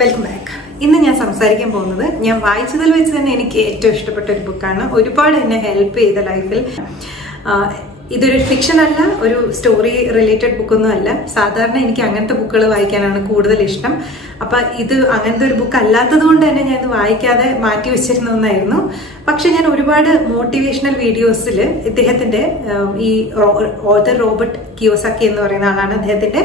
Welcome back. ഇന്ന് ഞാൻ സംസാരിക്കാൻ പോകുന്നത് ഞാൻ വായിച്ചതിൽ വെച്ച് തന്നെ എനിക്ക് ഏറ്റവും ഇഷ്ടപ്പെട്ട ഒരു ബുക്കാണ്. ഒരുപാട് എന്നെ ഹെൽപ്പ് ചെയ്ത ലൈഫിൽ. ഇതൊരു ഫിക്ഷൻ അല്ല, ഒരു സ്റ്റോറി റിലേറ്റഡ് ബുക്കൊന്നും അല്ല. സാധാരണ എനിക്ക് അങ്ങനത്തെ ബുക്കുകൾ വായിക്കാനാണ് കൂടുതൽ ഇഷ്ടം. അപ്പൊ ഇത് അങ്ങനത്തെ ഒരു ബുക്ക് അല്ലാത്തത് കൊണ്ട് തന്നെ ഞാൻ ഇത് വായിക്കാതെ മാറ്റി വെച്ചിരുന്ന ഒന്നായിരുന്നു. പക്ഷെ ഞാൻ ഒരുപാട് മോട്ടിവേഷണൽ വീഡിയോസിൽ ഇദ്ദേഹത്തിന്റെ ഈ ഓതർ റോബർട്ട് കിയോസാക്കി എന്ന് പറയുന്ന ആളാണ്. അദ്ദേഹത്തിന്റെ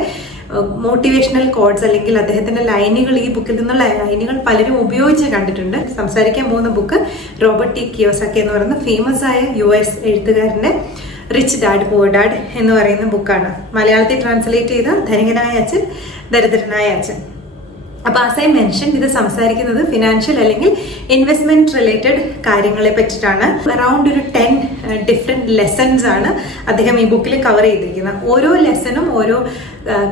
മോട്ടിവേഷണൽ കോഡ്സ് അല്ലെങ്കിൽ അദ്ദേഹത്തിന്റെ ലൈനുകൾ, ഈ ബുക്കിൽ നിന്നുള്ള ലൈനുകൾ പലരും ഉപയോഗിച്ച് കണ്ടിട്ടുണ്ട്. സംസാരിക്കാൻ പോകുന്ന ബുക്ക് റോബർട്ട് ടി കിയോസാക്കി എന്ന് പറയുന്ന ഫേമസ് ആയ US എഴുത്തുകാരന്റെ റിച്ച് ഡാഡ് പുവർ ഡാഡ് എന്ന് പറയുന്ന ബുക്കാണ്. മലയാളത്തിൽ ട്രാൻസ്ലേറ്റ് ചെയ്ത ധനികനായ അച്ഛൻ ദരിദ്രനായ അച്ഛൻ. അപ്പൊ ആസ് ഐ മെൻഷൻ, ഇത് സംസാരിക്കുന്നത് ഫിനാൻഷ്യൽ അല്ലെങ്കിൽ ഇൻവെസ്റ്റ്മെന്റ് റിലേറ്റഡ് കാര്യങ്ങളെ പറ്റിയിട്ടാണ്. അറൌണ്ട് ഒരു 10 ഡിഫറെന്റ് ലെസൺസ് ആണ് അദ്ദേഹം ഈ ബുക്കിൽ കവർ ചെയ്തിരിക്കുന്നത്. ഓരോ ലെസണും ഓരോ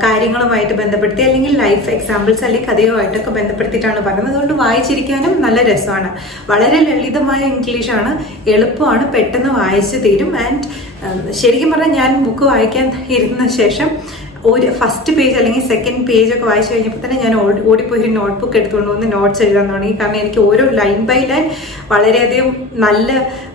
കാര്യങ്ങളുമായിട്ട് ബന്ധപ്പെടുത്തി അല്ലെങ്കിൽ ലൈഫ് എക്സാമ്പിൾസ് അല്ലെങ്കിൽ കഥയുമായിട്ടൊക്കെ ബന്ധപ്പെടുത്തിയിട്ടാണ് പറയുന്നത്. അതുകൊണ്ട് വായിച്ചിരിക്കാനും നല്ല രസമാണ്. വളരെ ലളിതമായ ഇംഗ്ലീഷാണ്, എളുപ്പമാണ്, പെട്ടെന്ന് വായിച്ചു തീരും. ആൻഡ് ശരിക്കും പറഞ്ഞാൽ ഞാൻ ബുക്ക് വായിക്കാൻ ഇരുന്ന ശേഷം ഒരു ഫസ്റ്റ് പേജ് അല്ലെങ്കിൽ സെക്കൻഡ് പേജ് ഒക്കെ വായിച്ചു കഴിഞ്ഞപ്പോൾ തന്നെ ഞാൻ ഓടിപ്പോയി ഒരു നോട്ട്ബുക്ക് എടുത്തുകൊണ്ട് വന്ന് നോട്ട്സ് എഴുതാൻ തുടങ്ങി. കാരണം എനിക്ക് ഓരോ ലൈൻ ബൈ ലൈൻ വളരെയധികം നല്ല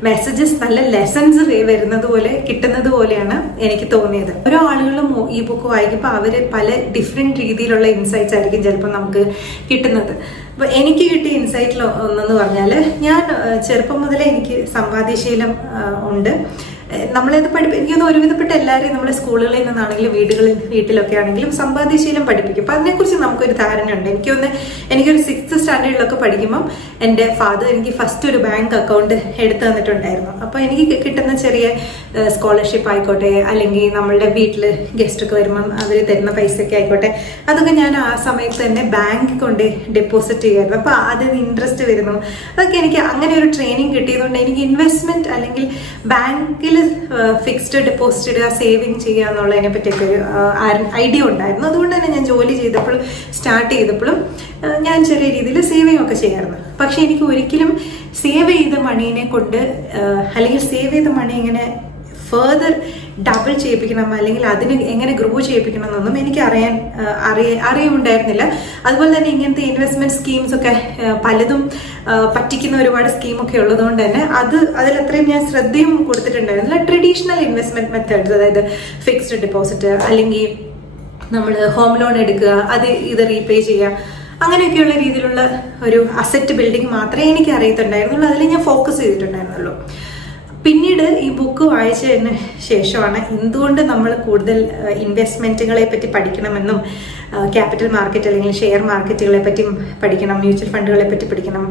മെസ്സേജസ്, നല്ല ലെസൺസ് വരുന്നത് പോലെ, കിട്ടുന്നത് പോലെയാണ് എനിക്ക് തോന്നിയത്. ഓരോ ആളുകളും ഈ ബുക്ക് വായിക്കുമ്പോൾ അവർ പല ഡിഫറെന്റ് രീതിയിലുള്ള ഇൻസൈറ്റ്സ് ആയിരിക്കും ചിലപ്പോൾ നമുക്ക് കിട്ടുന്നത്. അപ്പൊ എനിക്ക് കിട്ടിയ ഇൻസൈറ്റിൽ ഒന്നെന്ന് പറഞ്ഞാൽ, ഞാൻ ചെറുപ്പം മുതലേ എനിക്ക് സമ്പാദ്യശീലം ഉണ്ട്. നമ്മളിത് എനിക്കൊന്ന് ഒരുവിധപ്പെട്ട എല്ലാവരെയും നമ്മുടെ സ്കൂളുകളിൽ നിന്നാണെങ്കിലും വീട്ടിലൊക്കെ ആണെങ്കിലും സമ്പാദ്യശീലം പഠിപ്പിക്കും. അപ്പൊ അതിനെക്കുറിച്ച് നമുക്കൊരു ധാരണയുണ്ട്. എനിക്കൊരു 6th സ്റ്റാൻഡേർഡിലൊക്കെ പഠിക്കുമ്പം എൻ്റെ ഫാദർ എനിക്ക് ഫസ്റ്റ് ഒരു ബാങ്ക് അക്കൗണ്ട് എടുത്തു തന്നിട്ടുണ്ടായിരുന്നു. അപ്പൊ എനിക്ക് കിട്ടുന്ന ചെറിയ സ്കോളർഷിപ്പ് ആയിക്കോട്ടെ, അല്ലെങ്കിൽ നമ്മളുടെ വീട്ടിൽ ഗസ്റ്റ് ഒക്കെ വരുമ്പം അവർ തരുന്ന പൈസയൊക്കെ ആയിക്കോട്ടെ, അതൊക്കെ ഞാൻ ആ സമയത്ത് തന്നെ ബാങ്കിൽ കൊണ്ട് ഡെപ്പോസിറ്റ് ചെയ്യുമായിരുന്നു. അപ്പൊ അതിന് ഇൻട്രസ്റ്റ് വരുന്നു. അതൊക്കെ എനിക്ക് അങ്ങനെ ഒരു ട്രെയിനിങ് കിട്ടിയതുകൊണ്ട് എനിക്ക് ഇൻവെസ്റ്റ്മെന്റ് അല്ലെങ്കിൽ ബാങ്കിൽ ഫിക്സ്ഡ് ഡെപ്പോസിറ്റ് ഇടുക, സേവിങ് ചെയ്യുക എന്നുള്ളതിനെ പറ്റിയൊക്കെ ഒരു ഐഡിയ ഉണ്ടായിരുന്നു. അതുകൊണ്ട് തന്നെ ഞാൻ ജോലി ചെയ്തപ്പോഴും സ്റ്റാർട്ട് ചെയ്തപ്പോഴും ഞാൻ ചെറിയ രീതിയിൽ സേവിങ് ഒക്കെ ചെയ്യാറുണ്ട്. പക്ഷെ എനിക്ക് ഒരിക്കലും സേവ് ചെയ്ത മണീനെ കൊണ്ട് അല്ലെങ്കിൽ സേവ് ചെയ്ത മണി ഇങ്ങനെ ഫെർദർ ഡബിൾ ചെയ്യിപ്പിക്കണം അല്ലെങ്കിൽ അതിന് എങ്ങനെ ഗ്രോ ചെയ്യിപ്പിക്കണം എന്നൊന്നും എനിക്ക് അറിയുണ്ടായിരുന്നില്ല. അതുപോലെ തന്നെ ഇങ്ങനത്തെ ഇൻവെസ്റ്റ്മെന്റ് സ്കീംസ് ഒക്കെ പലതും പറ്റിക്കുന്ന ഒരുപാട് സ്കീമൊക്കെ ഉള്ളതുകൊണ്ട് തന്നെ അതിലത്രയും ഞാൻ ശ്രദ്ധയും കൊടുത്തിട്ടുണ്ടായിരുന്നില്ല. ട്രഡീഷണൽ ഇൻവെസ്റ്റ്മെന്റ് മെത്തേഡ്സ്, അതായത് ഫിക്സ്ഡ് ഡെപ്പോസിറ്റ് അല്ലെങ്കിൽ നമ്മൾ ഹോം ലോൺ എടുക്കുക, ഇത് റീപേ ചെയ്യുക, അങ്ങനെയൊക്കെയുള്ള രീതിയിലുള്ള ഒരു അസറ്റ് ബിൽഡിംഗ് മാത്രമേ എനിക്ക് അറിയത്തുണ്ടായിരുന്നുള്ളൂ. അതിൽ ഞാൻ ഫോക്കസ് ചെയ്തിട്ടുണ്ടായിരുന്നുള്ളൂ. പിന്നീട് ഈ ബുക്ക് വായിച്ചതിന് ശേഷമാണ് എന്തുകൊണ്ട് നമ്മൾ കൂടുതൽ ഇൻവെസ്റ്റ്മെന്റുകളെ പറ്റി പഠിക്കണമെന്നും ക്യാപിറ്റൽ മാർക്കറ്റ് അല്ലെങ്കിൽ ഷെയർ മാർക്കറ്റുകളെ പറ്റി പഠിക്കണം, മ്യൂച്വൽ ഫണ്ടുകളെ പറ്റി പഠിക്കണം,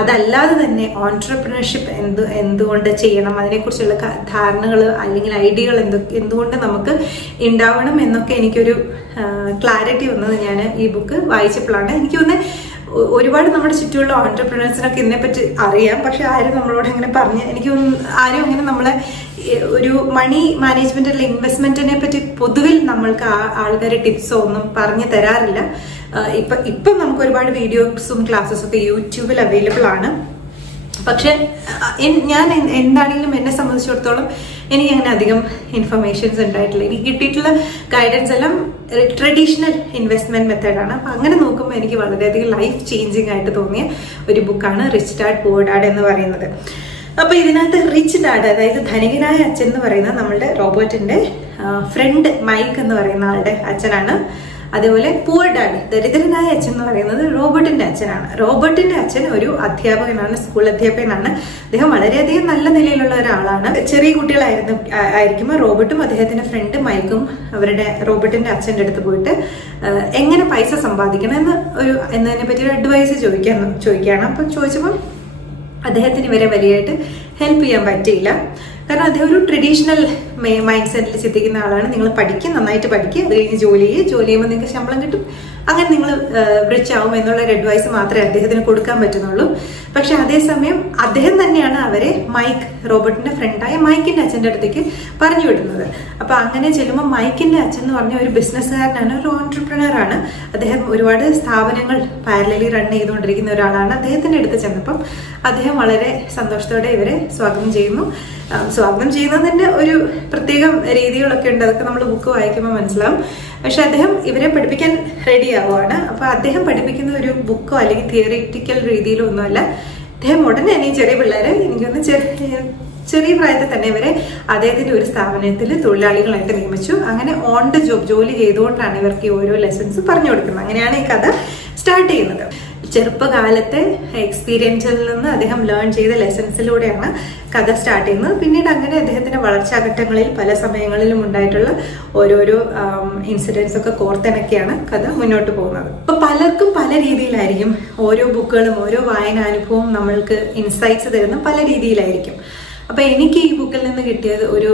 അതല്ലാതെ തന്നെ ഓൺട്രപ്രണർഷിപ്പ് എന്തുകൊണ്ട് ചെയ്യണം, അതിനെക്കുറിച്ചുള്ള ധാരണകൾ അല്ലെങ്കിൽ ഐഡിയകൾ എന്തുകൊണ്ട് നമുക്ക് ഉണ്ടാവണം എന്നൊക്കെ എനിക്കൊരു ക്ലാരിറ്റി വന്നത് ഞാൻ ഈ ബുക്ക് വായിച്ചപ്പോഴാണ്. എനിക്കൊന്ന് ഒരുപാട് നമ്മുടെ ചുറ്റുമുള്ള ഓൺട്രപ്രണേഴ്സിനൊക്കെ ഇതിനെപ്പറ്റി അറിയാം, പക്ഷെ ആരും നമ്മളോട് അങ്ങനെ ആരും അങ്ങനെ നമ്മളെ ഒരു മണി മാനേജ്മെന്റ് അല്ലെങ്കിൽ ഇൻവെസ്റ്റ്മെന്റിനെ പറ്റി പൊതുവിൽ നമ്മൾക്ക് ആൾക്കാർ ടിപ്സോ ഒന്നും പറഞ്ഞു തരാറില്ല. ഇപ്പം നമുക്ക് ഒരുപാട് വീഡിയോസും ക്ലാസ്സസും ഒക്കെ യൂട്യൂബിൽ അവൈലബിൾ ആണ്. പക്ഷെ ഞാൻ എന്താണെങ്കിലും എന്നെ സംബന്ധിച്ചിടത്തോളം എനിക്ക് അങ്ങനെ അധികം ഇൻഫർമേഷൻസ് ഉണ്ടായിട്ടില്ല. എനിക്ക് കിട്ടിയിട്ടുള്ള ഗൈഡൻസ് എല്ലാം ട്രഡീഷണൽ ഇൻവെസ്റ്റ്മെന്റ് മെത്തേഡാണ്. അപ്പം അങ്ങനെ നോക്കുമ്പോൾ എനിക്ക് വളരെയധികം ലൈഫ് ചേഞ്ചിങ് ആയിട്ട് തോന്നിയ ഒരു ബുക്കാണ് റിച്ച് ഡാഡ് പുവർ ഡാഡ് എന്ന് പറയുന്നത്. അപ്പൊ ഇതിനകത്ത് റിച്ച് ഡാഡ്, അതായത് ധനികനായ അച്ഛൻ എന്ന് പറയുന്നത് നമ്മളുടെ റോബർട്ടിന്റെ ഫ്രണ്ട് മൈക്ക് എന്ന് പറയുന്ന ആളുടെ അച്ഛനാണ്. അതേപോലെ പുവർ ഡാഡ്, ദരിദ്രനായ അച്ഛൻ എന്ന് പറയുന്നത് റോബർട്ടിന്റെ അച്ഛനാണ്. റോബർട്ടിന്റെ അച്ഛൻ ഒരു അധ്യാപകനാണ്, സ്കൂൾ അധ്യാപകനാണ്. അദ്ദേഹം വളരെയധികം നല്ല നിലയിലുള്ള ഒരാളാണ്. ചെറിയ കുട്ടികളായിരിക്കുമ്പോൾ റോബർട്ടും അദ്ദേഹത്തിന്റെ ഫ്രണ്ട് മൈക്കും റോബർട്ടിന്റെ അച്ഛൻ്റെ അടുത്ത് പോയിട്ട് എങ്ങനെ പൈസ സമ്പാദിക്കണം എന്നതിനെ പറ്റി ഒരു അഡ്വൈസ് ചോദിക്കുകയാണ്. അപ്പം ചോദിച്ചപ്പോൾ അദ്ദേഹത്തിന് ഇവരെ വലിയായിട്ട് ഹെൽപ്പ് ചെയ്യാൻ പറ്റിയില്ല. കാരണം അദ്ദേഹം ഒരു ട്രഡീഷണൽ മൈൻഡ് സെറ്റിൽ ചിന്തിക്കുന്ന ആളാണ്. നിങ്ങൾ പഠിക്കും, നന്നായിട്ട് പഠിക്കുക, അത് കഴിഞ്ഞ് ജോലി ചെയ്യുമ്പോൾ നിങ്ങൾക്ക് ശമ്പളം കിട്ടും, അങ്ങനെ നിങ്ങൾ റിച്ച് ആവും എന്നുള്ള ഒരു അഡ്വൈസ് മാത്രമേ അദ്ദേഹത്തിന് കൊടുക്കാൻ പറ്റുന്നുള്ളൂ. പക്ഷെ അതേസമയം അദ്ദേഹം തന്നെയാണ് അവരെ റോബർട്ടിന്റെ ഫ്രണ്ടായ മൈക്കിന്റെ അച്ഛൻ്റെ അടുത്തേക്ക് പറഞ്ഞു വിടുന്നത്. അപ്പൊ അങ്ങനെ ചെല്ലുമ്പോൾ മൈക്കിന്റെ അച്ഛൻ എന്ന് പറഞ്ഞ ഒരു ബിസിനസ്സുകാരനാണ്, ഒരു ഓൺട്രപ്രണർ ആണ്. അദ്ദേഹം ഒരുപാട് സ്ഥാപനങ്ങൾ പാരലലി റൺ ചെയ്തുകൊണ്ടിരിക്കുന്ന ഒരാളാണ്. അദ്ദേഹത്തിന്റെ അടുത്ത് ചെന്നപ്പം അദ്ദേഹം വളരെ സന്തോഷത്തോടെ ഇവരെ സ്വാഗതം ചെയ്യുന്നതിന്റെ ഒരു പ്രത്യേകം രീതികളൊക്കെ ഉണ്ട്. അതൊക്കെ നമ്മൾ ബുക്ക് വായിക്കുമ്പോൾ മനസ്സിലാവും. പക്ഷെ അദ്ദേഹം ഇവരെ പഠിപ്പിക്കാൻ റെഡി ആവുകയാണ്. അപ്പോൾ അദ്ദേഹം പഠിപ്പിക്കുന്ന ഒരു ബുക്കോ അല്ലെങ്കിൽ തിയറിറ്റിക്കൽ രീതിയിലോ ഒന്നുമല്ല. അദ്ദേഹം ഉടനെ തന്നെ ചെറിയ പിള്ളേരെ, എനിക്കൊന്ന് ചെറിയ പ്രായത്തിൽ തന്നെ ഇവരെ അദ്ദേഹത്തിന്റെ ഒരു സ്ഥാപനത്തിൽ തൊഴിലാളികളായിട്ട് നിയമിച്ചു. അങ്ങനെ ഓൺ ദ ജോബ് ജോലി ചെയ്തുകൊണ്ടാണ് ഇവർക്ക് ഈ ഓരോ ലെസൺസ് പറഞ്ഞു കൊടുക്കുന്നത്. അങ്ങനെയാണ് ഈ കഥ സ്റ്റാർട്ട് ചെയ്യുന്നത്. ചെറുപ്പകാലത്തെ എക്സ്പീരിയൻസിൽ നിന്ന് അദ്ദേഹം ലേൺ ചെയ്ത ലെസൺസിലൂടെയാണ് കഥ സ്റ്റാർട്ട് ചെയ്യുന്നത്. പിന്നീട് അങ്ങനെ അദ്ദേഹത്തിന്റെ വളർച്ചാഘട്ടങ്ങളിൽ പല സമയങ്ങളിലും ഉണ്ടായിട്ടുള്ള ഓരോരോ ഇൻസിഡൻസ് ഒക്കെ കോർത്തിണക്കിയാണ് കഥ മുന്നോട്ട് പോകുന്നത്. അപ്പൊ പലർക്കും പല രീതിയിലായിരിക്കും ഓരോ ബുക്കുകളും ഓരോ വായനാനുഭവവും നമ്മൾക്ക് ഇൻസൈറ്റ്സ് തരുന്ന പല രീതിയിലായിരിക്കും. അപ്പൊ എനിക്ക് ഈ ബുക്കിൽ നിന്ന് കിട്ടിയത് ഒരു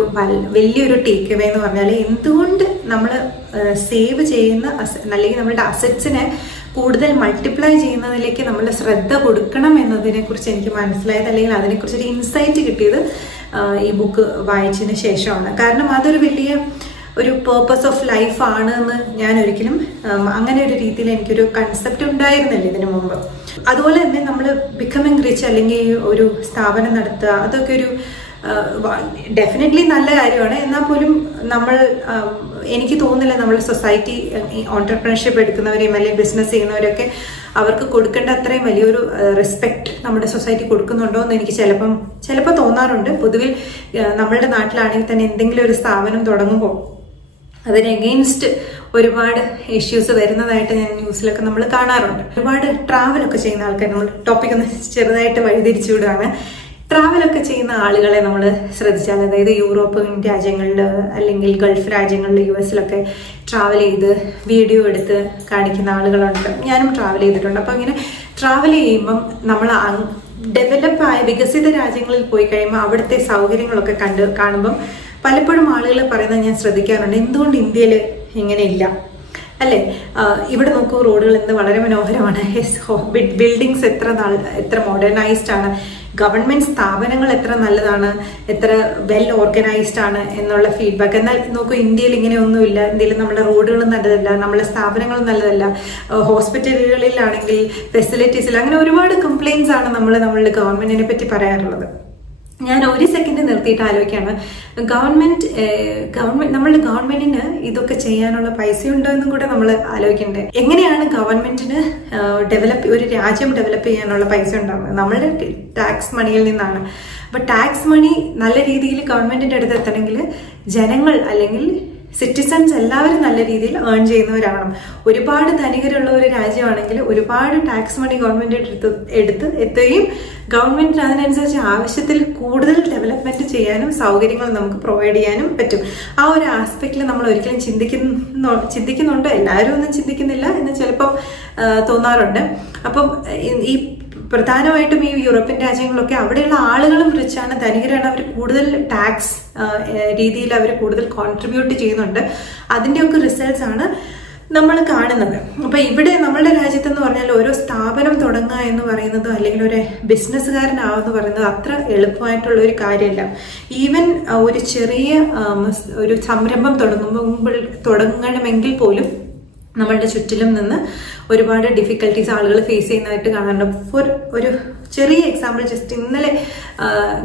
വലിയൊരു ടേക്ക് അവേ എന്ന് പറഞ്ഞാൽ, എന്തുകൊണ്ട് നമ്മൾ സേവ് ചെയ്യുന്ന അല്ലെങ്കിൽ നമ്മളുടെ അസറ്റ്സിനെ കൂടുതൽ മൾട്ടിപ്ലൈ ചെയ്യുന്നതിലേക്ക് നമ്മൾ ശ്രദ്ധ കൊടുക്കണം എന്നതിനെ കുറിച്ച് എനിക്ക് മനസ്സിലായത്, അല്ലെങ്കിൽ അതിനെക്കുറിച്ചൊരു ഇൻസൈറ്റ് കിട്ടിയത് ഈ ബുക്ക് വായിച്ചതിന് ശേഷമാണ്. കാരണം അതൊരു വലിയ ഒരു പേർപ്പസ് ഓഫ് ലൈഫ് ആണ് എന്ന് ഞാൻ ഒരിക്കലും അങ്ങനെ ഒരു രീതിയിൽ എനിക്കൊരു കൺസെപ്റ്റ് ഉണ്ടായിരുന്നില്ല ഇതിനു മുമ്പ്. അതുപോലെ തന്നെ നമ്മൾ ബിക്കമിങ് റിച്ച് അല്ലെങ്കിൽ ഒരു സ്ഥാപനം നടത്തുക, അതൊക്കെ ഒരു ഡെഫിനറ്റ്ലി നല്ല കാര്യമാണ്. എന്നാൽ പോലും നമ്മൾ എനിക്ക് തോന്നുന്നില്ല നമ്മൾ സൊസൈറ്റി ഓൺടർപ്രണർഷിപ്പ് എടുക്കുന്നവരെയും അല്ലെങ്കിൽ ബിസിനസ് ചെയ്യുന്നവരൊക്കെ അവർക്ക് കൊടുക്കേണ്ട അത്രയും വലിയൊരു റെസ്പെക്ട് നമ്മുടെ സൊസൈറ്റി കൊടുക്കുന്നുണ്ടോ എന്ന് എനിക്ക് ചിലപ്പോൾ തോന്നാറുണ്ട്. പൊതുവിൽ നമ്മളുടെ നാട്ടിലാണെങ്കിൽ തന്നെ എന്തെങ്കിലും ഒരു സ്ഥാപനം തുടങ്ങുമ്പോൾ അതിന് എഗെയിൻസ്റ്റ് ഒരുപാട് ഇഷ്യൂസ് വരുന്നതായിട്ട് ഞാൻ ന്യൂസിലൊക്കെ നമ്മൾ കാണാറുണ്ട്. ഒരുപാട് ട്രാവലൊക്കെ ചെയ്യുന്ന ആൾക്കാർ, നമ്മൾ ടോപ്പിക് ഒന്ന് ചെറുതായിട്ട് വഴിതിരിച്ചു വിടുകയാണ്. ട്രാവലൊക്കെ ചെയ്യുന്ന ആളുകളെ നമ്മൾ ശ്രദ്ധിച്ചാൽ, അതായത് യൂറോപ്യൻ രാജ്യങ്ങളിൽ അല്ലെങ്കിൽ ഗൾഫ് രാജ്യങ്ങളിൽ US ട്രാവൽ ചെയ്ത് വീഡിയോ എടുത്ത് കാണിക്കുന്ന ആളുകളുണ്ട്. ഞാനും ട്രാവൽ ചെയ്തിട്ടുണ്ട്. അപ്പോൾ ഇങ്ങനെ ട്രാവൽ ചെയ്യുമ്പം നമ്മൾ ഡെവലപ്പായ വികസിത രാജ്യങ്ങളിൽ പോയി കഴിയുമ്പോൾ അവിടുത്തെ സൗകര്യങ്ങളൊക്കെ കാണുമ്പം പലപ്പോഴും ആളുകൾ പറയുന്നത് ഞാൻ ശ്രദ്ധിക്കാറുണ്ട്, എന്തുകൊണ്ട് ഇന്ത്യയിൽ ഇങ്ങനെ ഇല്ല അല്ലേ? ഇവിടെ നോക്കൂ, റോഡുകൾ എന്ത് വളരെ മനോഹരമാണ്, ബിൽഡിങ്സ് എത്ര മോഡേണൈസ്ഡ് ആണ്, ഗവൺമെന്റ് സ്ഥാപനങ്ങൾ എത്ര നല്ലതാണ്, എത്ര വെൽ ഓർഗനൈസ്ഡ് ആണ് എന്നുള്ള ഫീഡ്ബാക്ക്. എന്നാൽ നോക്കൂ, ഇന്ത്യയിൽ ഇങ്ങനെയൊന്നുമില്ല. ഇന്ത്യയിൽ നമ്മുടെ റോഡുകളും നല്ലതല്ല, നമ്മളെ സ്ഥാപനങ്ങളും നല്ലതല്ല, ഹോസ്പിറ്റലുകളിലാണെങ്കിൽ ഫെസിലിറ്റീസിൽ, അങ്ങനെ ഒരുപാട് കംപ്ലയിൻസ് ആണ് നമ്മളുടെ ഗവൺമെന്റിനെ പറ്റി പറയാറുള്ളത്. ഞാൻ ഒരു സെക്കൻഡ് നിർത്തിയിട്ട് ആലോചിക്കുകയാണ്, നമ്മളുടെ ഗവൺമെന്റിന് ഇതൊക്കെ ചെയ്യാനുള്ള പൈസ ഉണ്ടോ എന്നും കൂടെ നമ്മൾ ആലോചിക്കണ്ടേ. എങ്ങനെയാണ് ഗവൺമെന്റിന് ഒരു രാജ്യം ഡെവലപ്പ് ചെയ്യാനുള്ള പൈസ ഉണ്ടാകുന്നത്? നമ്മളുടെ ടാക്സ് മണിയിൽ നിന്നാണ്. അപ്പൊ ടാക്സ് മണി നല്ല രീതിയിൽ ഗവൺമെന്റിന്റെ അടുത്ത് എത്തണമെങ്കിൽ ജനങ്ങൾ അല്ലെങ്കിൽ സിറ്റിസൺസ് എല്ലാവരും നല്ല രീതിയിൽ ഏൺ ചെയ്യുന്നവരാവണം. ഒരുപാട് ധനികരുള്ള ഒരു രാജ്യമാണെങ്കിൽ ഒരുപാട് ടാക്സ് മണി ഗവൺമെന്റ് എടുത്ത് എത്തുകയും ഗവൺമെന്റിന് അതിനനുസരിച്ച് ആവശ്യത്തിൽ കൂടുതൽ ഡെവലപ്മെന്റ് ചെയ്യാനും സൗകര്യങ്ങൾ നമുക്ക് പ്രൊവൈഡ് ചെയ്യാനും പറ്റും. ആ ഒരു ആസ്പെക്റ്റിൽ നമ്മൾ ഒരിക്കലും ചിന്തിക്കുന്നുണ്ടോ? എല്ലാവരും ഒന്നും ചിന്തിക്കുന്നില്ല എന്ന് ചിലപ്പോൾ തോന്നാറുണ്ട്. അപ്പം ഈ പ്രധാനമായിട്ടും ഈ യൂറോപ്യൻ രാജ്യങ്ങളിലൊക്കെ അവിടെയുള്ള ആളുകളും റിച്ചാണ്, ധനികരാണ്. അവർ കൂടുതൽ ടാക്സ് രീതിയിൽ അവർ കൂടുതൽ കോൺട്രിബ്യൂട്ട് ചെയ്യുന്നുണ്ട്. അതിൻ്റെയൊക്കെ റിസൾട്ട്സ് ആണ് നമ്മൾ കാണുന്നത്. അപ്പൊ ഇവിടെ നമ്മളുടെ രാജ്യത്തെന്ന് പറഞ്ഞാൽ ഓരോ സ്ഥാപനം തുടങ്ങുക എന്ന് പറയുന്നത് അല്ലെങ്കിൽ ഒരു ബിസിനസ്സുകാരനാവെന്ന് പറയുന്നത് അത്ര എളുപ്പമായിട്ടുള്ള ഒരു കാര്യമല്ല. ഈവൻ ഒരു ചെറിയ ഒരു സംരംഭം തുടങ്ങണമെങ്കിൽ പോലും നമ്മളുടെ ചുറ്റിലും നിന്ന് ഒരുപാട് ഡിഫിക്കൽട്ടീസ് ആളുകൾ ഫേസ് ചെയ്യുന്നതായിട്ട് കാണാറുണ്ട്. ഒരു ചെറിയ എക്സാമ്പിൾ ജസ്റ്റ് ഇന്നലെ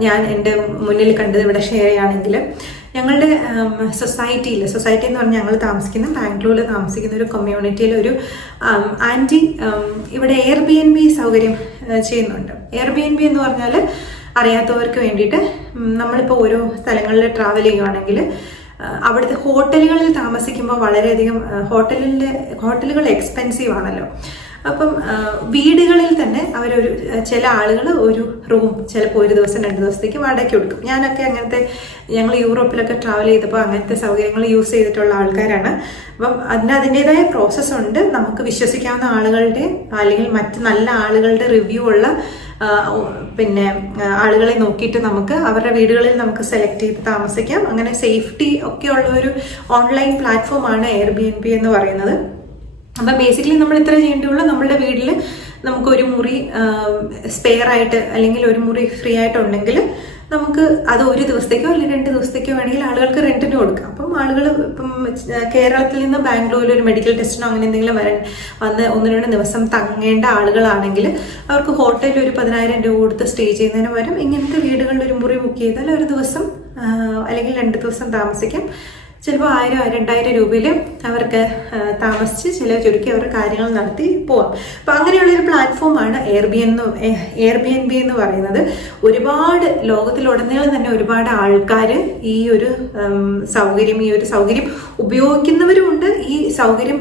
ഞാൻ എൻ്റെ മുന്നിൽ കണ്ടത് ഇവിടെ ഷെയർ ചെയ്യുകയാണെങ്കിൽ, ഞങ്ങളുടെ സൊസൈറ്റി എന്ന് പറഞ്ഞാൽ ഞങ്ങൾ ബാംഗ്ലൂരിൽ താമസിക്കുന്ന ഒരു കമ്മ്യൂണിറ്റിയിൽ ഒരു ആൻറ്റി ഇവിടെ Airbnb സൗകര്യം ചെയ്യുന്നുണ്ട്. Airbnb എന്ന് പറഞ്ഞാൽ അറിയാത്തവർക്ക് വേണ്ടിയിട്ട് നമ്മളിപ്പോൾ ഓരോ സ്ഥലങ്ങളിൽ ട്രാവൽ ചെയ്യുകയാണെങ്കിൽ അവിടുത്തെ ഹോട്ടലുകളിൽ താമസിക്കുമ്പോൾ വളരെയധികം ഹോട്ടലുകൾ എക്സ്പെൻസീവ് ആണല്ലോ. അപ്പം വീടുകളിൽ തന്നെ ചില ആളുകൾ ഒരു റൂം ചിലപ്പോൾ 1 ദിവസം 2 ദിവസത്തേക്ക് വാടകയ്ക്ക് കൊടുക്കും. ഞങ്ങൾ യൂറോപ്പിലൊക്കെ ട്രാവൽ ചെയ്തപ്പോൾ അങ്ങനത്തെ സൗകര്യങ്ങൾ യൂസ് ചെയ്തിട്ടുള്ള ആൾക്കാരാണ്. അപ്പം അതിൻ്റെതായ പ്രോസസ്സ് ഉണ്ട്. നമുക്ക് വിശ്വസിക്കാവുന്ന ആളുകളുടെ അല്ലെങ്കിൽ മറ്റ് നല്ല ആളുകളുടെ റിവ്യൂ ഉള്ള ആളുകളെ നോക്കിയിട്ട് നമുക്ക് അവരുടെ വീടുകളിൽ നമുക്ക് സെലക്ട് ചെയ്ത് താമസിക്കാം. അങ്ങനെ സേഫ്റ്റി ഒക്കെ ഉള്ള ഒരു ഓൺലൈൻ പ്ലാറ്റ്ഫോമാണ് Airbnb എന്ന് പറയുന്നത്. അപ്പം ബേസിക്കലി നമ്മൾ ഇത്ര ചെയ്യേണ്ടിയുള്ളൂ, നമ്മളുടെ വീട്ടിൽ നമുക്കൊരു മുറി സ്പെയർ ആയിട്ട് അല്ലെങ്കിൽ ഒരു മുറി ഫ്രീ ആയിട്ടുണ്ടെങ്കിൽ നമുക്ക് അത് 1 ദിവസത്തേക്കോ അല്ലെങ്കിൽ 2 ദിവസത്തേക്കോ വേണമെങ്കിൽ ആളുകൾക്ക് റെന്റിന് കൊടുക്കാം. അപ്പം ആളുകൾ ഇപ്പം കേരളത്തിൽ നിന്ന് ബാംഗ്ലൂരിൽ ഒരു മെഡിക്കൽ ടെസ്റ്റിനോ അങ്ങനെ എന്തെങ്കിലും വന്ന് 1-2 ദിവസം തങ്ങേണ്ട ആളുകളാണെങ്കിൽ അവർക്ക് ഹോട്ടലിൽ ഒരു 10,000 രൂപ കൊടുത്ത് സ്റ്റേ ചെയ്യുന്നതിന് പകരം ഇങ്ങനത്തെ വീടുകളിൽ ഒരു മുറി ബുക്ക് ചെയ്താൽ 1 ദിവസം അല്ലെങ്കിൽ 2 ദിവസം താമസിക്കാം. ചിലപ്പോൾ 1000-2000 രൂപയിൽ അവർക്ക് താമസിച്ച് ചിലവ് ചുരുക്കി അവരുടെ കാര്യങ്ങൾ നടത്തി പോവാം. അപ്പം അങ്ങനെയുള്ളൊരു പ്ലാറ്റ്ഫോമാണ് എയർബിഎൻബി എന്ന് പറയുന്നത്. ഒരുപാട് ലോകത്തിലുടനീളം തന്നെ ഒരുപാട് ആൾക്കാർ ഈ ഒരു സൗകര്യം ഉപയോഗിക്കുന്നവരുമുണ്ട്. ഈ സൗകര്യം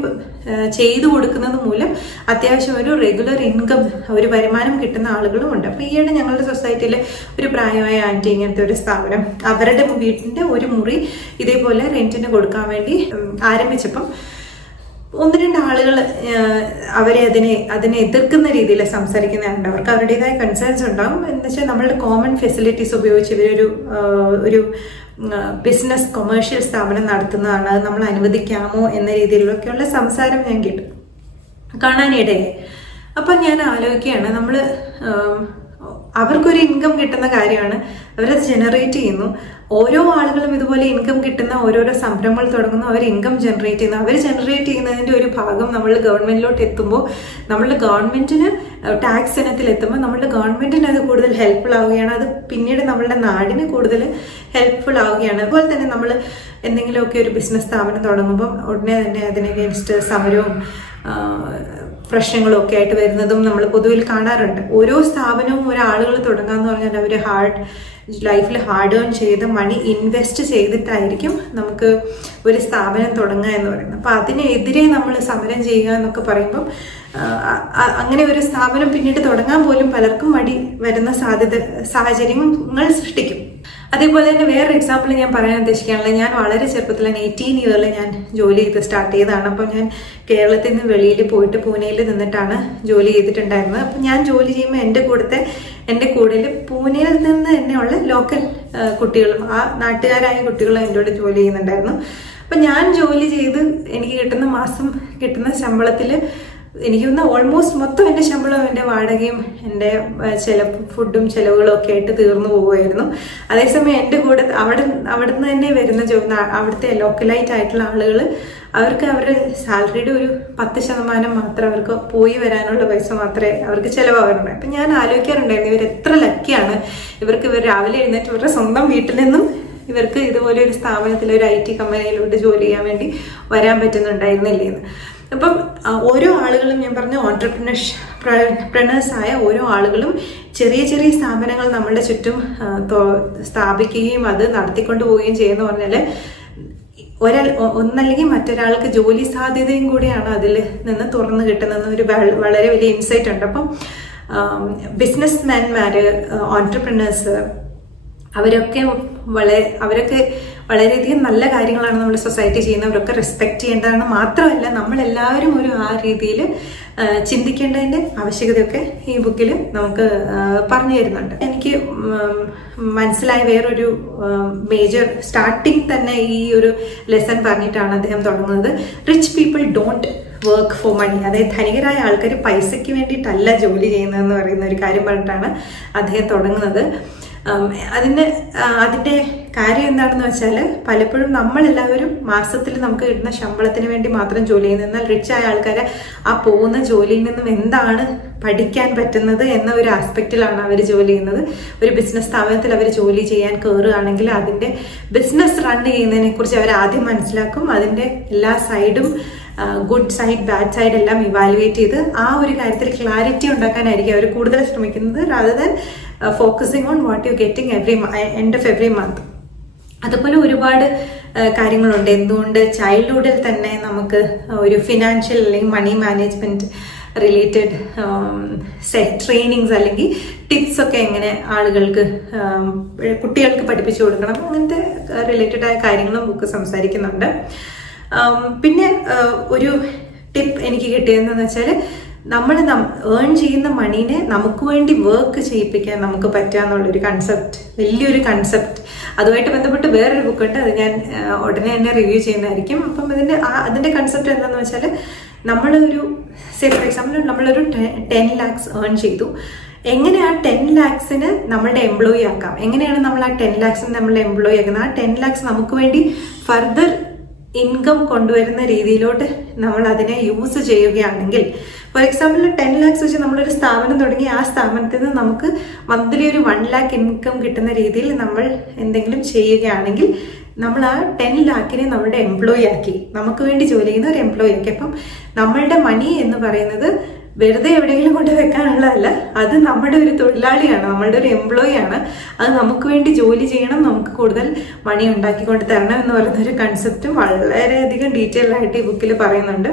ചെയ്തു കൊടുക്കുന്നത് മൂലം അത്യാവശ്യം ഒരു റെഗുലർ ഇൻകം, ഒരു വരുമാനം കിട്ടുന്ന ആളുകളും ഉണ്ട്. അപ്പോൾ ഈയിടെ ഞങ്ങളുടെ സൊസൈറ്റിയിൽ ഒരു പ്രായമായ ആൻറ്റി ഇങ്ങനത്തെ ഒരു സ്ഥാപനം അവരുടെ വീട്ടിൻ്റെ ഒരു മുറി ഇതേപോലെ റെന്റിന് കൊടുക്കാൻ വേണ്ടി ആരംഭിച്ചപ്പം 1-2 ആളുകൾ അവരെ അതിനെ എതിർക്കുന്ന രീതിയിൽ സംസാരിക്കുന്നുണ്ട്. അവർക്ക് അവരുടേതായ കൺസേൺസ് ഉണ്ടാവും. എന്ന് വെച്ചാൽ നമ്മളുടെ കോമൺ ഫെസിലിറ്റീസ് ഉപയോഗിച്ച് ഒരു ബിസിനസ് കൊമേഴ്ഷ്യൽ സ്ഥാപനം നടത്തുന്നതാണ്, അത് നമ്മൾ അനുവദിക്കാമോ എന്ന രീതിയിലൊക്കെയുള്ള സംസാരം ഞാൻ കേട്ടു, കാണാനിടയായി. അപ്പം ഞാൻ ആലോചിക്കുകയാണ്, നമ്മൾ അവർക്കൊരു ഇൻകം കിട്ടുന്ന കാര്യമാണ്, അവരത് ജനറേറ്റ് ചെയ്യുന്നു. ഓരോ ആളുകളും ഇതുപോലെ ഇൻകം കിട്ടുന്ന ഓരോരോ സംരംഭങ്ങൾ തുടങ്ങുന്നു, അവർ ഇൻകം ജനറേറ്റ് ചെയ്യുന്നു. അവർ ജനറേറ്റ് ചെയ്യുന്നതിൻ്റെ ഒരു ഭാഗം നമ്മൾ ഗവൺമെന്റിലോട്ട് എത്തുമ്പോൾ, നമ്മളുടെ ഗവൺമെന്റിന് ടാക്സ് ഇനത്തിൽ എത്തുമ്പോൾ നമ്മളുടെ ഗവൺമെന്റിന് അത് കൂടുതൽ ഹെൽപ്ഫുൾ ആവുകയാണ്. അത് പിന്നീട് നമ്മളുടെ നാടിന് കൂടുതൽ ഹെൽപ്ഫുൾ ആവുകയാണ്. അതുപോലെ തന്നെ നമ്മൾ എന്തെങ്കിലുമൊക്കെ ഒരു ബിസിനസ് സ്ഥാപനം തുടങ്ങുമ്പോൾ ഉടനെ തന്നെ അതിന് അഗേൻസ്റ്റ് സമരവും പ്രശ്നങ്ങളും ഒക്കെ ആയിട്ട് വരുന്നതും നമ്മൾ പൊതുവിൽ കാണാറുണ്ട്. ഓരോ സ്ഥാപനവും ഒരാളുകൾ തുടങ്ങാന്ന് പറഞ്ഞാൽ അവർ ലൈഫിൽ ഹാർഡ് ഏൺ ചെയ്ത് മണി ഇൻവെസ്റ്റ് ചെയ്തിട്ടായിരിക്കും നമുക്ക് ഒരു സ്ഥാപനം തുടങ്ങുക എന്ന് പറയുന്നത്. അപ്പം അതിനെതിരെ നമ്മൾ സമരം ചെയ്യുക എന്നൊക്കെ പറയുമ്പം അങ്ങനെ ഒരു സ്ഥാപനം പിന്നീട് തുടങ്ങാൻ പോലും പലർക്കും മടി വരുന്ന സാഹചര്യങ്ങൾ സൃഷ്ടിക്കും. അതേപോലെ തന്നെ വേറൊരു എക്സാമ്പിൾ ഞാൻ പറയാൻ ഉദ്ദേശിക്കുകയാണല്ലോ, ഞാൻ വളരെ ചെറുപ്പത്തിൽ 18 ഇയറിൽ ഞാൻ ജോലി ചെയ്ത് സ്റ്റാർട്ട് ചെയ്തതാണ്. അപ്പം ഞാൻ കേരളത്തിൽ നിന്ന് വെളിയിൽ പോയിട്ട് പൂനെയിൽ നിന്നിട്ടാണ് ജോലി ചെയ്തിട്ടുണ്ടായിരുന്നത്. അപ്പം ഞാൻ ജോലി ചെയ്യുമ്പോൾ എൻ്റെ കൂടെ പൂനെയിൽ നിന്ന് തന്നെയുള്ള ലോക്കൽ കുട്ടികളും നാട്ടുകാരായ കുട്ടികളും എൻ്റെ കൂടെ ജോലി ചെയ്യുന്നുണ്ടായിരുന്നു. അപ്പം ഞാൻ ജോലി ചെയ്ത് എനിക്ക് മാസം കിട്ടുന്ന ശമ്പളത്തിൽ എനിക്കൊന്ന് ഓൾമോസ്റ്റ് മൊത്തം എൻ്റെ ശമ്പളവും എൻ്റെ വാടകയും എൻ്റെ ഫുഡും ചിലവുകളും ഒക്കെ ആയിട്ട് തീർന്നു പോവുമായിരുന്നു. അതേസമയം എൻ്റെ കൂടെ അവിടെ നിന്ന് തന്നെ വരുന്ന അവിടുത്തെ ലോക്കലൈറ്റ് ആയിട്ടുള്ള ആളുകൾ അവർക്ക് അവരുടെ സാലറിയുടെ ഒരു 10% മാത്രം അവർക്ക് പോയി വരാനുള്ള പൈസ മാത്രമേ അവർക്ക് ചിലവാകാറുണ്ട്. അപ്പം ഞാൻ ആലോചിക്കാറുണ്ടായിരുന്നു, ഇവർ എത്ര ലക്കിയാണ്, ഇവർ രാവിലെ എഴുന്നേറ്റ് ഇവരുടെ സ്വന്തം വീട്ടിൽ നിന്നും ഇവർക്ക് ഇതുപോലെ ഒരു സ്ഥാപനത്തിൽ ഒരു IT കമ്പനിയിലോട്ട് ജോലി ചെയ്യാൻ വേണ്ടി വരാൻ പറ്റുന്നുണ്ടായിരുന്നില്ലേന്ന്. അപ്പം ഓരോ ആളുകളും, ഞാൻ പറഞ്ഞ ഓൺട്രപ്രണേഴ്സായ ഓരോ ആളുകളും ചെറിയ ചെറിയ സ്ഥാപനങ്ങൾ നമ്മളുടെ ചുറ്റും സ്ഥാപിക്കുകയും അത് നടത്തിക്കൊണ്ടു പോവുകയും ചെയ്യുന്ന പറഞ്ഞാൽ ഒന്നല്ലെങ്കിൽ മറ്റൊരാൾക്ക് ജോലി സാധ്യതയും കൂടിയാണ് അതിൽ നിന്ന് തുറന്നു കിട്ടുന്ന ഒരു വളരെ വലിയ ഇൻസൈറ്റ് ഉണ്ട്. അപ്പം ബിസിനസ്മാൻമാര്, ഓൺട്രപ്രണേഴ്സ് അവരൊക്കെ വളരെയധികം നല്ല കാര്യങ്ങളാണ് നമ്മുടെ സൊസൈറ്റി ചെയ്യുന്നവരൊക്കെ റെസ്പെക്ട് ചെയ്യേണ്ടതാണ്. മാത്രമല്ല നമ്മളെല്ലാവരും ആ രീതിയിൽ ചിന്തിക്കേണ്ടതിൻ്റെ ആവശ്യകതയൊക്കെ ഈ ബുക്കിൽ നമുക്ക് പറഞ്ഞു തരുന്നുണ്ട്. എനിക്ക് മനസ്സിലായ വേറൊരു മേജർ സ്റ്റാർട്ടിങ് തന്നെ ഈ ഒരു ലെസൺ പറഞ്ഞിട്ടാണ് അദ്ദേഹം തുടങ്ങുന്നത്. Rich people don't work for money, അതായത് ധനികരായ ആൾക്കാർ പൈസയ്ക്ക് വേണ്ടിയിട്ടല്ല ജോലി ചെയ്യുന്നതെന്ന് പറയുന്ന ഒരു കാര്യം പറഞ്ഞിട്ടാണ് അദ്ദേഹം തുടങ്ങുന്നത്. അതിൻ്റെ കാര്യം എന്താണെന്ന് വെച്ചാൽ, പലപ്പോഴും നമ്മളെല്ലാവരും മാസത്തിൽ നമുക്ക് കിട്ടുന്ന ശമ്പളത്തിന് വേണ്ടി മാത്രം ജോലി ചെയ്യുന്നത്. എന്നാൽ റിച്ചായ ആൾക്കാരെ ആ പോകുന്ന ജോലിയിൽ നിന്നും എന്താണ് പഠിക്കാൻ പറ്റുന്നത് എന്ന ഒരു ആസ്പെക്റ്റിലാണ് അവർ ജോലി ചെയ്യുന്നത്. ഒരു ബിസിനസ് സ്ഥാപനത്തിൽ അവർ ജോലി ചെയ്യാൻ കയറുകയാണെങ്കിൽ അതിൻ്റെ ബിസിനസ് റൺ ചെയ്യുന്നതിനെ കുറിച്ച് അവർ ആദ്യം മനസ്സിലാക്കും. അതിൻ്റെ എല്ലാ സൈഡും, ഗുഡ് സൈഡ്, ബാഡ് സൈഡ് എല്ലാം ഇവാലുവേറ്റ് ചെയ്ത് ആ ഒരു കാര്യത്തിൽ ക്ലാരിറ്റി ഉണ്ടാക്കാനായിരിക്കും അവർ കൂടുതൽ ശ്രമിക്കുന്നത്, rather than focusing on what you getting end of every month. അതുപോലെ ഒരുപാട് കാര്യങ്ങളുണ്ട്. എന്തുകൊണ്ട് ചൈൽഡ്ഹുഡിൽ തന്നെ നമുക്ക് ഒരു ഫിനാൻഷ്യൽ അല്ലെങ്കിൽ മണി മാനേജ്മെന്റ് റിലേറ്റഡ് ട്രെയിനിങ്സ് അല്ലെങ്കിൽ ടിപ്സ് ഒക്കെ എങ്ങനെ കുട്ടികൾക്ക് പഠിപ്പിച്ചു കൊടുക്കണം, അങ്ങനത്തെ റിലേറ്റഡ് ആയ കാര്യങ്ങളും ബുക്ക് സംസാരിക്കുന്നുണ്ട്. പിന്നെ ഒരു ടിപ്പ് എനിക്ക് കിട്ടിയതെന്ന് വെച്ചാൽ, നമ്മൾ ഏൺ ചെയ്യുന്ന മണീനെ നമുക്ക് വേണ്ടി വർക്ക് ചെയ്യിപ്പിക്കാൻ നമുക്ക് പറ്റുക എന്നുള്ളൊരു കൺസെപ്റ്റ്, വലിയൊരു കൺസെപ്റ്റ്. അതുമായിട്ട് ബന്ധപ്പെട്ട് വേറൊരു ബുക്കുണ്ട്, അത് ഞാൻ ഉടനെ തന്നെ റിവ്യൂ ചെയ്യുന്നതായിരിക്കും. അപ്പം അതിൻ്റെ കൺസെപ്റ്റ് എന്താണെന്ന് വെച്ചാൽ, ഫോർ എക്സാമ്പിൾ നമ്മളൊരു 10 lakhs ഏൺ ചെയ്തു. എങ്ങനെ ആ 10 lakhsന് നമ്മളുടെ എംപ്ലോയി ആക്കാം, എങ്ങനെയാണ് നമ്മൾ ആ 10 lakhsന് നമ്മളുടെ എംപ്ലോയി ആക്കുന്നത്, ആ 10 lakhs നമുക്ക് വേണ്ടി ഫർദർ ഇൻകം കൊണ്ടുവരുന്ന രീതിയിലോട്ട് നമ്മൾ അതിനെ യൂസ് ചെയ്യുകയാണെങ്കിൽ, ഫോർ എക്സാമ്പിൾ 10 lakhs വെച്ച് നമ്മളൊരു സ്ഥാപനം തുടങ്ങി, ആ സ്ഥാപനത്തിൽ നിന്ന് നമുക്ക് മന്ത്ലി ഒരു 1 lakh ഇൻകം കിട്ടുന്ന രീതിയിൽ നമ്മൾ എന്തെങ്കിലും ചെയ്യുകയാണെങ്കിൽ നമ്മൾ ആ 10 ലാഖിനെ നമ്മുടെ എംപ്ലോയി ആക്കി, നമുക്ക് വേണ്ടി ജോലി ചെയ്യുന്ന ഒരു എംപ്ലോയി ആക്കി. അപ്പം നമ്മളുടെ മണി എന്ന് പറയുന്നത് വെറുതെ എവിടെയെങ്കിലും കൊണ്ട് വെക്കാനുള്ളതല്ല, അത് നമ്മുടെ ഒരു തൊഴിലാളിയാണ്, നമ്മളുടെ ഒരു എംപ്ലോയി ആണ്. അത് നമുക്ക് വേണ്ടി ജോലി ചെയ്യണം, നമുക്ക് കൂടുതൽ മണി ഉണ്ടാക്കിക്കൊണ്ട് തരണം എന്ന് പറയുന്ന ഒരു കൺസെപ്റ്റും വളരെയധികം ഡീറ്റെയിൽ ആയിട്ട് ഈ ബുക്കിൽ പറയുന്നുണ്ട്.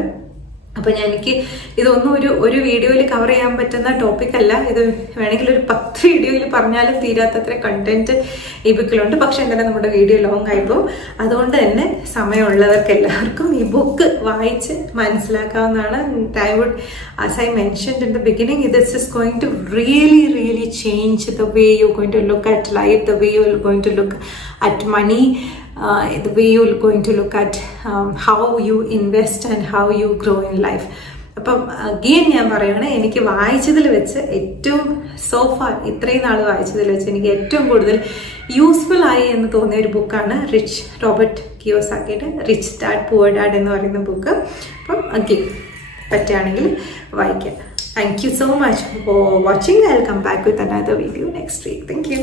അപ്പം എനിക്ക് ഇതൊന്നും ഒരു വീഡിയോയിൽ കവർ ചെയ്യാൻ പറ്റുന്ന ടോപ്പിക് അല്ല. ഇത് വേണമെങ്കിൽ ഒരു 10 വീഡിയോയിൽ പറഞ്ഞാലും തീരാത്തത്ര കണ്ടന്റ് ഈ ബുക്കിലുണ്ട്. പക്ഷെ എന്തായാലും നമ്മുടെ വീഡിയോ ലോങ് ആയിപ്പോൾ, അതുകൊണ്ട് തന്നെ സമയമുള്ളവർക്ക് എല്ലാവർക്കും ഈ ബുക്ക് വായിച്ച് മനസ്സിലാക്കാവുന്നതാണ്. I would, as I mentioned in the beginning, this is going to really change the way you're going to look at life, the way you're going to look at money, the way you're going to look at how you invest and how you grow in life. അപ്പം again ഞാൻ പറയുകയാണ്, എനിക്ക് വായിച്ചതിൽ വെച്ച് ഏറ്റവും so far ഇത്രയും നാൾ വായിച്ചതിൽ വെച്ച് എനിക്ക് ഏറ്റവും കൂടുതൽ യൂസ്ഫുൾ ആയി എന്ന് തോന്നിയ ഒരു ബുക്കാണ് റോബർട്ട് കിയോസാക്കിയുടെ റിച്ച് ഡാഡ് പുവർ ഡാഡ് എന്ന് പറയുന്ന ബുക്ക്. അപ്പം അഗെയിൻ പറ്റുകയാണെങ്കിൽ വായിക്കാം. Thank you so much for watching. I'll come back with another video next week. Thank you.